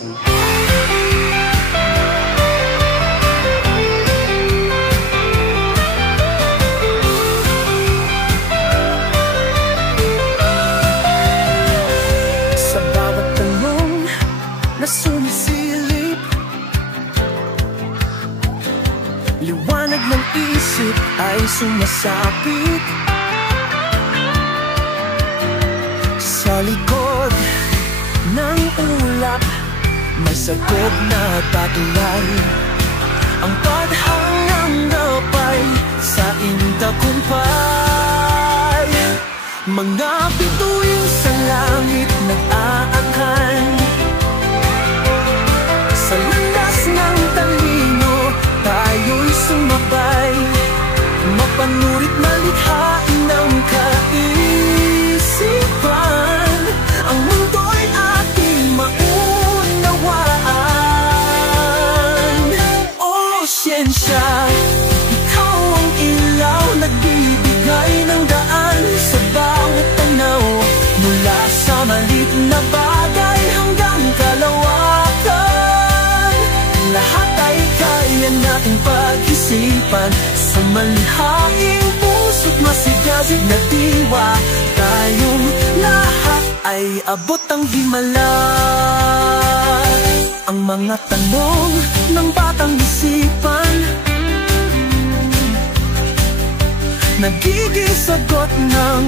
Sa bawat tanong na sumisilip, liwanag ng isip ay sumasapit. Sa likod ng ulap, may sagot na taglay. Ang tadhangang gabay sa tagumpay. Mga bituin sa langit nag-aangkan, sa landas ng talino tayo'y sumabay. Mapanurit malikhain ng kaisipan, ang mundo'y ating maunawaan. O siyensya, ikaw ang ilaw, nagbibigay ng daan sa bawat tanaw. Mula sa maliit na bagay hanggang kalawakan, lahat ay kaya nating pag-isipan. Sa malikhaing puso't masigasig na diwa, tayong lahat ay abot ang himala. Ang mga tanong ng batang isipan, nagiging sagot ng